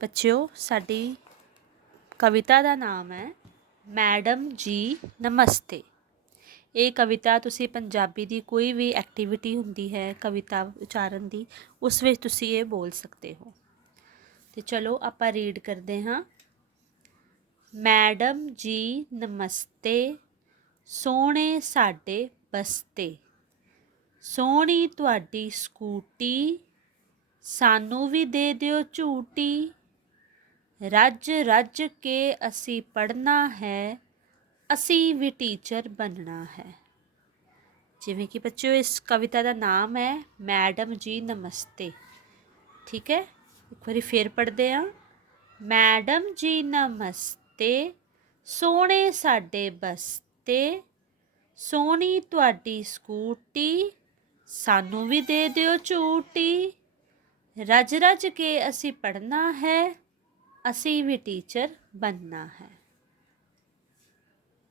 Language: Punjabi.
ਬੱਚਿਓ, ਸਾਡੀ ਕਵਿਤਾ ਦਾ ਨਾਮ ਹੈ ਮੈਡਮ ਜੀ, ਨਮਸਤੇ। ਇਹ ਕਵਿਤਾ ਤੁਸੀਂ ਪੰਜਾਬੀ ਦੀ ਕੋਈ ਵੀ ਐਕਟੀਵਿਟੀ ਹੁੰਦੀ ਹੈ, ਕਵਿਤਾ ਉਚਾਰਨ ਦੀ, ਉਸ ਵਿੱਚ ਤੁਸੀਂ ਇਹ ਬੋਲ ਸਕਦੇ ਹੋ। ਤੇ ਚਲੋ ਆਪਾਂ ਰੀਡ ਕਰਦੇ ਹਾਂ। ਮੈਡਮ ਜੀ, ਨਮਸਤੇ। ਸੋਹਣੇ ਸਾਡੇ ਬਸਤੇ। ਸੋਹਣੀ ਤੁਹਾਡੀ ਸਕੂਟੀ। ਸਾਨੂੰ ਵੀ ਦੇ ਦਿਓ ਝੂਟੀ। ਰੱਜ ਰੱਜ ਕੇ ਅਸੀਂ ਪੜ੍ਹਨਾ ਹੈ, ਅਸੀਂ ਵੀ ਟੀਚਰ ਬਣਨਾ ਹੈ। ਜਿਵੇਂ ਕਿ ਬੱਚਿਓ, ਇਸ ਕਵਿਤਾ ਦਾ ਨਾਮ ਹੈ, ਮੈਡਮ ਜੀ ਨਮਸਤੇ। ਠੀਕ ਹੈ? ਇੱਕ ਵਾਰੀ ਫੇਰ ਪੜ੍ਹਦੇ ਹਾਂ। ਮੈਡਮ ਜੀ ਨਮਸਤੇ, ਸੋਹਣੇ ਸਾਡੇ ਬਸਤੇ, ਸੋਹਣੀ ਤੁਹਾਡੀ ਸਕੂਟੀ, ਸਾਨੂੰ ਵੀ ਦੇ ਦਿਓ ਝੂਟੀ ਰੱਜ ਰੱਜ ਕੇ ਅਸੀਂ ਪੜ੍ਹਨਾ ਹੈ ਅਸੀਂ ਵੀ ਟੀਚਰ ਬਣਨਾ ਹੈ।